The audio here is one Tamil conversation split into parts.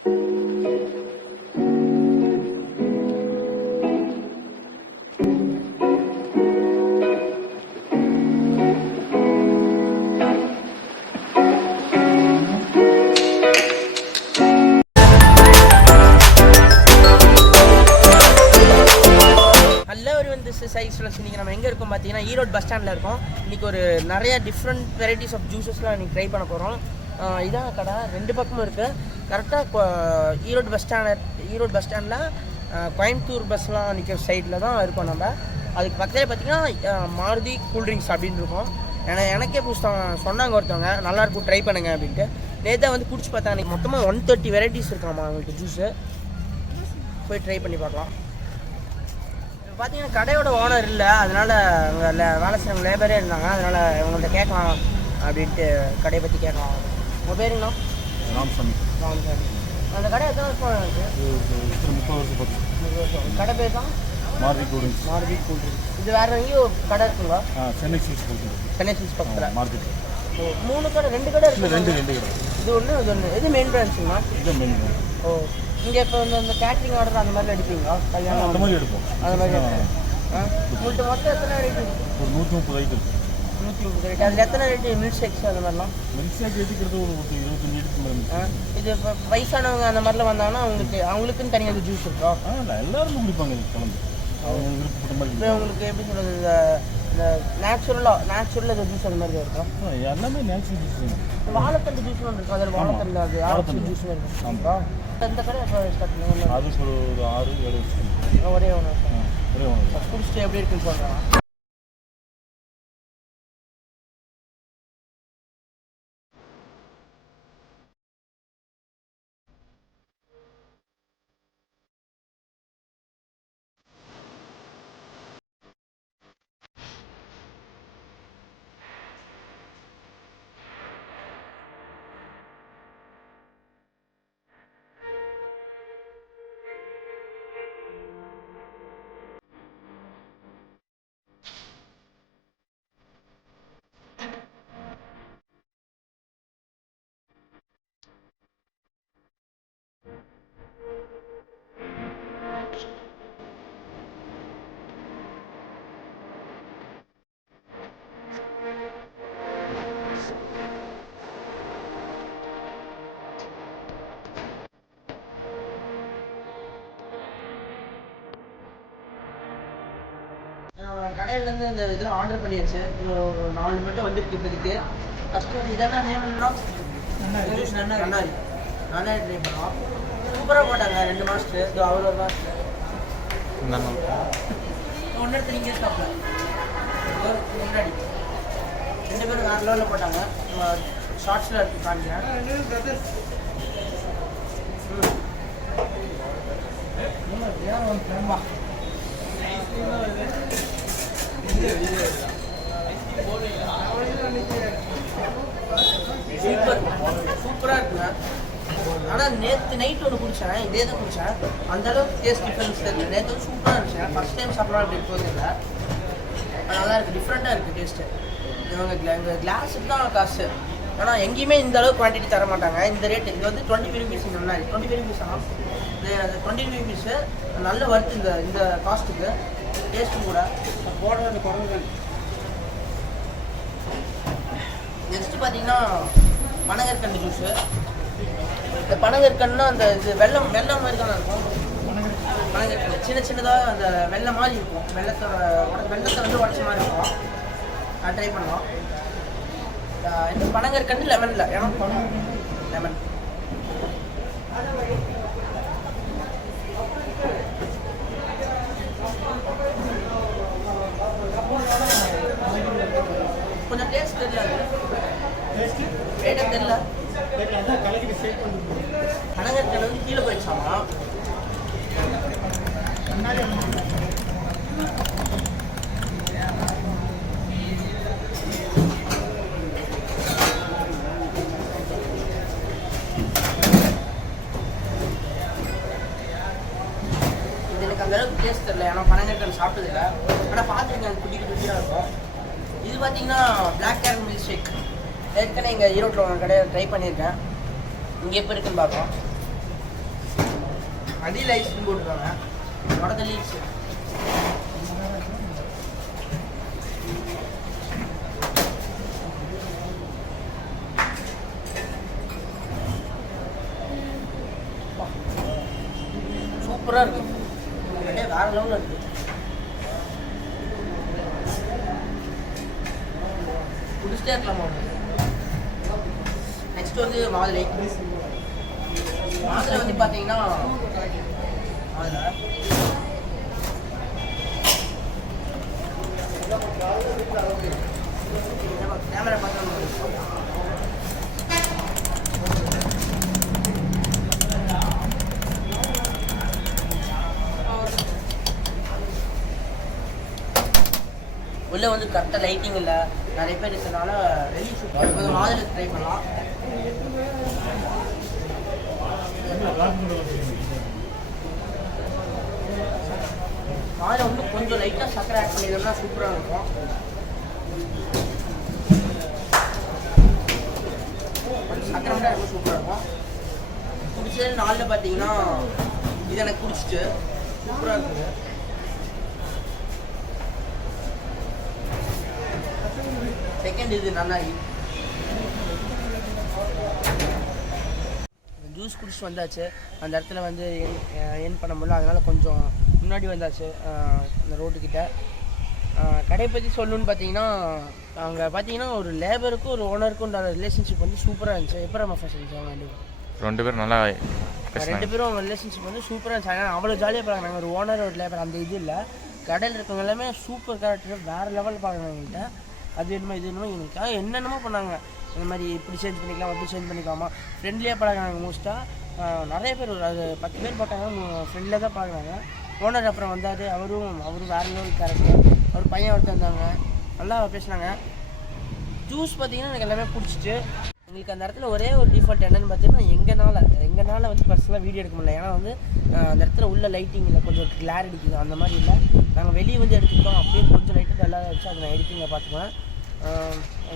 இன்றைக்கி நம்ம எங்கே இருக்கோம் பார்த்தீங்கன்னா ஈரோடு பஸ் ஸ்டாண்டில் இருக்கோம். இன்றைக்கி ஒரு நிறைய டிஃப்ரெண்ட் வெரைட்டிஸ் ஆஃப் ஜூஸஸ்லாம் இன்றைக்கி ட்ரை பண்ண போகிறோம். இதான் கடை, ரெண்டு பக்கமும் இருக்குது. கரெக்டாக ஈரோடு பஸ் ஸ்டாண்டில் கோயம்புத்தூர் பஸ்லாம் நிற்கிற சைடில் தான் இருக்கோம் நம்ம. அதுக்கு பக்கத்தில் பார்த்திங்கன்னா மாருதி கூல்ட்ரிங்க்ஸ் அப்படின்னு இருக்கும். எனக்கே சொன்னாங்க ஒருத்தவங்க, நல்லாயிருக்கும் ட்ரை பண்ணுங்க அப்படின்ட்டு. நேற்று வந்து குடிச்சு பார்த்தா அன்றைக்கி மொத்தமாக 130 வெரைட்டிஸ் இருக்காமா அவங்களுக்கு ஜூஸு. போய் ட்ரை பண்ணி பார்க்கலாம். பார்த்தீங்கன்னா கடையோட ஓனர் இல்லை, அதனால் அங்கே வேலை செய்கிற லேபரே இருந்தாங்க. அதனால் இவங்கள்ட்ட கேட்கலாம் அப்படின்ட்டு கடையை பற்றி கேட்கலாம். உங்கள் பேருங்கண்ணா? ராமசாமி. அந்த கடை எத்தனை வருஷம் இருக்குது? 30 வருஷம். கடை பேர் தான் மாருதி கூல்ட்ரிங்க்ஸ். இது வேறு எங்கேயும் கடை இருக்குங்களா? சென்னை சில்ஸ் பக்கத்தில் மார்க்கெட். 3 கடை, 2 கடை இருக்குது. ரெண்டு கடை. இது ஒன்று, இது ஒன்று. இது மெயின் பிரான்ச்சுங்களா? இது மெயின் பிரான்ச். ஓ, இங்கே இப்போ இந்த கேட்ரிங் ஆர்டர் அந்த மாதிரி எடுப்பீங்களா? கல்யாணம் அந்த மாதிரி எடுப்போம். அந்த மாதிரி உங்கள்கிட்ட மொத்தம் எத்தனை ரேட்டு? ஒரு 130 ஐட்டம். 130 ரேட்டு. அதில் எத்தனை ரேட்டு மில்க் ஷேக்ஸ் அந்த மாதிரிலாம்? மில்க் ஷேக் எடுக்கிறது ஒரு 25 ரேட்டு. இது இப்போ வயசானவங்க அந்த மாதிரிலாம் வந்தாங்கன்னா அவங்களுக்குன்னு தனியாக ஜூஸ் இருக்கா? எல்லாரும் குடிப்பாங்க கலந்து. அவங்க விருப்பப்பட்ட மாதிரி. இப்போ உங்களுக்கு எப்படி சொல்கிறது, இந்த நேச்சுரலாக இந்த ஜூஸ் அந்த மாதிரி இருக்கா? எல்லாமே நேச்சுரல் ஜூஸ். வாழைத்தண்டு ஜூஸ் ஒன்று இருக்கும். அதில் வாழைத்தண்டு அது ஆரஞ்சு ஜூஸ் இருக்குங்களா? இந்த கடை எப்போ ஸ்டார்ட் பண்ணுங்க? அது ஒரு 6-7 வருஷம். ஒரே ஒன்று குடிச்சிட்டு எப்படி இருக்குன்னு சொல்கிறேன். கடையிலேருந்து இந்த இதில் ஆர்டர் பண்ணியாச்சு. ஒரு 4 மட்டும் வந்துருக்கு இப்போதைக்கு. ஃபஸ்ட்டு இதெல்லாம் நேம்லாம் ஜூஸ் நன்னாரி ட்ரை பண்ணலாம். சூப்பராக போட்டாங்க 2 மாதத்துக்கு. இது அவ்வளோ மாதத்துக்கு ஒன்று எடுத்து நீங்கள் சாப்பிடலாம். முன்னாடி 2 பேரும் வேறு லெவலில் போட்டாங்க. ஷார்ட்ஸில் எடுத்து காமிக்கிறேன். சூப்பராக இருக்குங்க. ஆனால் நேற்று நைட் ஒன்று குடித்தேன், இதே தான் குடித்தேன். அந்தளவுக்கு டேஸ்ட் டிஃப்ரென்ஸ் தெரியல. நேற்று வந்து சூப்பராக இருந்துச்சு. ஃபஸ்ட் டைம் சாப்பிடலாம் அப்படி போதில்லை. நல்லா இருக்குது, டிஃப்ரெண்ட்டாக இருக்குது டேஸ்ட்டு. இவங்க எங்கள் கிளாஸுக்கு தான் காசு. ஆனால் எங்கேயுமே இந்த அளவு குவான்டிட்டி தர மாட்டாங்க. இந்த ரேட்டு இது வந்து 25 rupees. முன்னாடி 25 rupees ஆனால் இந்த 25 rupees நல்ல வருது இந்த காஸ்ட்டுக்கு. டேஸ்ட்டும் கூட போடுற அந்த குரங்குகள். நெக்ஸ்ட்டு பார்த்தீங்கன்னா பனங்கற்கண்டு ஜூஸு. இந்த பனங்கற்கண்டுனா அந்த இது வெள்ளம் மாதிரி தானே இருக்கும். பனங்கற்கண்டு சின்னதாக அந்த வெள்ளை மாதிரி இருக்கும். வெள்ளத்தை வந்து உடச்ச மாதிரி இருக்கும். நான் ட்ரை பண்ணலாம். இந்த பனங்கற்கண்டு லெமனில், ஏன்னா லெமன் கொஞ்சம் டேஸ்ட் தெரியாது. ரேட்டாக தெரியல. பனங்கற்கண்டு வந்து கீழே போயிடுச்சாமா. இது எனக்கு அந்த அளவுக்கு டேஸ்ட் தெரியல. ஏன்னா பனங்கற்கண்டு சாப்பிட்டதில்லை. ஆனால் பார்த்துருக்கேன், குட்டி குட்டியாக இருக்கும். இது பார்த்தீங்கன்னா பிளாக் கேரட் மில்க் ஷேக். ஏற்கனவே எங்கள் ஈரோட்டில் ஒரு கடையை ட்ரை பண்ணியிருக்கேன். இங்கே எப்போ இருக்குன்னு பார்ப்போம். அடியில் ஐஸ்கிரீம் போட்டுருக்காங்க வடதள்ளி சூப்பராக இருக்குது அப்படியே வேறு லெவலில் இருக்குது. குடிச்சிட்டே இருக்கலாமா? நெக்ஸ்ட் வந்து மாதுளை வந்து பார்த்தீங்கன்னா அதில் கேமரா பார்த்தா உள்ளே வந்து கரெக்டாக லைட்டிங் இல்லை, நிறைய பேர் இருக்கிறதுனால வெளியே சூப்பர் மாதிரி ட்ரை பண்ணலாம். மாதிரி வந்து கொஞ்சம் லைட்டாக சக்கரை ஆட் பண்ணிட்டோம்னா சூப்பராக இருக்கும். சக்கரை மட்டும் ரொம்ப சூப்பராக இருக்கும். குடிச்சது நாளில் பார்த்தீங்கன்னா இது எனக்கு குடிச்சிட்டு சூப்பராக இருக்குது. செகண்ட் இது நன்னாரி ஜூஸ் குடிச்சிட்டு வந்தாச்சு. அந்த இடத்துல வந்து என் பண்ண முடியல, அதனால் கொஞ்சம் முன்னாடி வந்தாச்சு இந்த ரோட்டுக்கிட்ட. கடையை பற்றி சொல்லணுன்னு பார்த்தீங்கன்னா அங்கே பார்த்தீங்கன்னா ஒரு லேபருக்கும் ஒரு ஓனருக்கும் உண்டான ரிலேஷன்ஷிப் வந்து சூப்பராக இருந்துச்சு. எப்போ நம்ம ஃபர்ஸ்ட் ரெண்டு பேரும் நல்லா அவங்க ரிலேஷன்ஷிப் வந்து சூப்பராக இருந்துச்சு. அவ்வளோ ஜாலியாக பார்க்குறாங்க. ஒரு ஓனர் ஒரு லேபர் அந்த இது இல்லை. கடையில் இருக்கவங்க எல்லாமே சூப்பர் கேரக்டர், வேறு லெவலில் பார்க்குறாங்க. எங்கள்கிட்ட அது வேணுமா இது வேணுமா எனக்காக என்னென்னமோ பண்ணாங்க. இந்த மாதிரி இப்படி சேஞ்ச் பண்ணிக்கலாம் அப்படி சேஞ்ச் பண்ணிக்கலாமா, ஃப்ரெண்ட்லியாக பழகிறாங்க. மோஸ்ட்டாக நிறைய பேர் ஒரு அது 10 பேர் பார்க்குறாங்க, ஃப்ரெண்டில் தான் பார்க்குறாங்க. ஓனர் அப்புறம் வந்தார், அவரும் வேறு லெவல் கேரக்டர். அவர் பையன் ஒருத்தர் வந்தாங்க, நல்லா பேசினாங்க. ஜூஸ் பார்த்திங்கன்னா எனக்கு எல்லாமே பிடிச்சிட்டு. எங்களுக்கு அந்த இடத்துல ஒரே ஒரு டிஃபால்ட் என்னென்னு பார்த்தீங்கன்னா எங்களால் வந்து பர்சனலாக வீடியோ எடுக்க முடியல. ஏன்னா வந்து அந்த இடத்துல உள்ள லைட்டிங் இல்லை, கொஞ்சம் கிளார் அடிக்குது, அந்த மாதிரி இல்லை. நாங்கள் வெளியே வந்து எடுத்துக்கிட்டோம், அப்படியே கொஞ்சம் லைட்டாக நல்லா வச்சு அதை நான் எடிட்டிங்கில் பார்த்துக்குவேன்.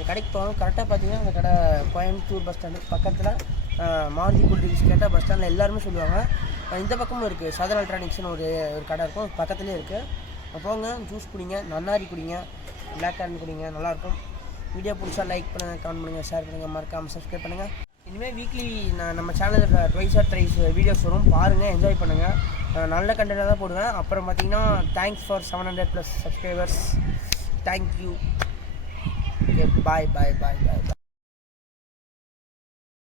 கடைக்கு போகணும். கரெக்டாக பார்த்தீங்கன்னா அந்த கடை கோயம்புத்தூர் பஸ் ஸ்டாண்டு பக்கத்தில் மாருதி கூல்ட்ரிங்க்ஸ் கேட்டால் பஸ் ஸ்டாண்டில் எல்லாருமே சொல்லுவாங்க. இந்த பக்கமும் இருக்குது, சதர் எலக்ட்ரானிக்ஸ்னு ஒரு கடை இருக்கும், பக்கத்துலேயே இருக்குது. போங்க, ஜூஸ் குடிங்க, நன்னாரி குடிங்க, பிளாக் கரண்ட் குடிங்க, நல்லாயிருக்கும். வீடியோ பிடிச்சா லைக் பண்ணுங்கள், கமெண்ட் பண்ணுங்கள், ஷேர் பண்ணுங்கள், மறக்காமல் சப்ஸ்கிரைப் பண்ணுங்கள். இனிமேல் வீக்லி நம்ம சேனலில் ட்வைஸ் ஆர் த்ரைஸ் வீடியோஸ் வரும், பாருங்கள், என்ஜாய் பண்ணுங்கள். நல்ல கண்டென்ட்டாக தான் போடுவேன். அப்புறம் பார்த்தீங்கன்னா thanks for 700+ subscribers. Thank you. Okay, bye.